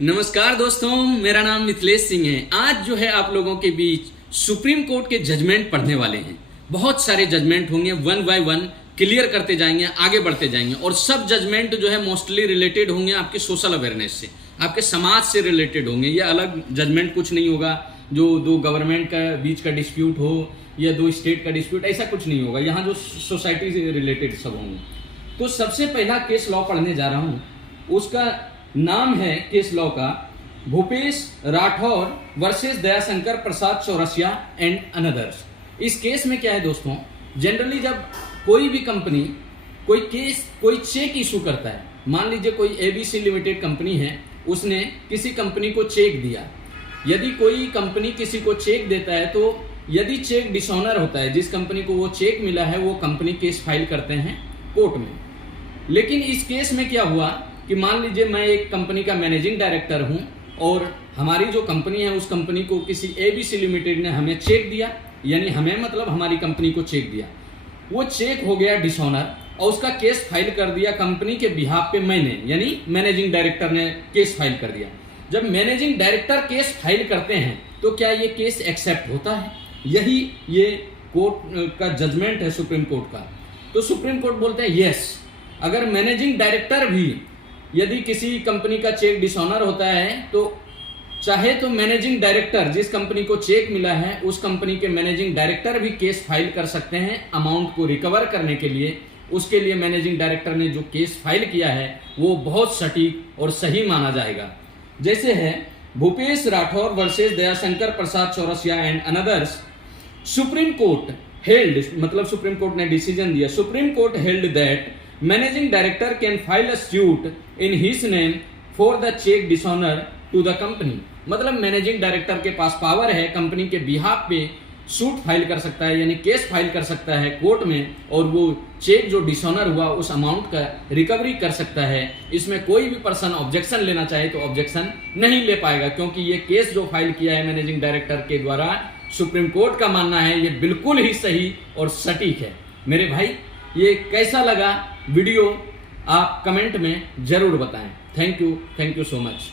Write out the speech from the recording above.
नमस्कार दोस्तों, मेरा नाम मिथिलेश सिंह है। आज जो है आप लोगों के बीच सुप्रीम कोर्ट के जजमेंट पढ़ने वाले हैं। बहुत सारे जजमेंट होंगे, वन बाय वन क्लियर करते जाएंगे, आगे बढ़ते जाएंगे। और सब जजमेंट जो है मोस्टली रिलेटेड होंगे आपके सोशल अवेयरनेस से, आपके समाज से रिलेटेड होंगे। ये अलग जजमेंट कुछ नहीं होगा जो दो गवर्नमेंट का बीच का डिस्प्यूट हो या दो स्टेट का डिस्प्यूट, ऐसा कुछ नहीं होगा। यहाँ जो सोसाइटी से रिलेटेड सब होंगे। तो सबसे पहला केस लॉ पढ़ने जा रहा हूँ, उसका नाम है केस लॉ का Bhupesh Rathore versus Dayashankar Prasad Chaurasia and another's. इस केस में क्या है दोस्तों, जनरली जब कोई भी कंपनी कोई चेक इशू करता है, मान लीजिए कोई एबीसी लिमिटेड कंपनी है, उसने किसी कंपनी को चेक दिया। यदि कोई कंपनी किसी को चेक देता है तो यदि चेक डिसऑनर होता है, जिस कंपनी को वो चेक मिला है वो कंपनी केस फाइल करते हैं कोर्ट में। लेकिन इस केस में क्या हुआ कि मान लीजिए मैं एक कंपनी का मैनेजिंग डायरेक्टर हूं और हमारी जो कंपनी है उस कंपनी को किसी एबीसी लिमिटेड ने हमें चेक दिया, यानी हमें मतलब हमारी कंपनी को चेक दिया। वो चेक हो गया डिसऑनर और उसका केस फाइल कर दिया कंपनी के बिहाफ पे मैंने, यानी मैनेजिंग डायरेक्टर ने केस फाइल कर दिया। जब मैनेजिंग डायरेक्टर केस फाइल करते हैं तो क्या ये केस एक्सेप्ट होता है? यही ये कोर्ट का जजमेंट है सुप्रीम कोर्ट का। तो सुप्रीम कोर्ट बोलते हैं यस, अगर मैनेजिंग डायरेक्टर भी यदि किसी कंपनी का चेक डिसऑनर होता है तो चाहे तो मैनेजिंग डायरेक्टर, जिस कंपनी को चेक मिला है उस कंपनी के मैनेजिंग डायरेक्टर भी केस फाइल कर सकते हैं अमाउंट को रिकवर करने के लिए। उसके लिए मैनेजिंग डायरेक्टर ने जो केस फाइल किया है वो बहुत सटीक और सही माना जाएगा। जैसे है Bhupesh Rathore versus Dayashankar Prasad Chaurasia and anothers. Supreme Court held, मतलब सुप्रीम कोर्ट ने डिसीजन दिया, Supreme Court held that managing director can file a suit in his name for the cheque dishonour to the company. मतलब मैनेजिंग डायरेक्टर के पास power है, company के behalf पे suit file कर सकता है, यानी केस फाइल कर सकता है कोर्ट में, और वो चेक जो डिसऑनर हुआ उस अमाउंट का रिकवरी कर सकता है। इसमें कोई भी पर्सन ऑब्जेक्शन लेना चाहे तो ऑब्जेक्शन नहीं ले पाएगा, क्योंकि ये केस जो फाइल किया है मैनेजिंग डायरेक्टर के द्वारा, सुप्रीम कोर्ट का मानना है ये बिल्कुल ही सही और सटीक है। मेरे भाई, ये कैसा लगा वीडियो आप कमेंट में जरूर बताएं। Thank you so much.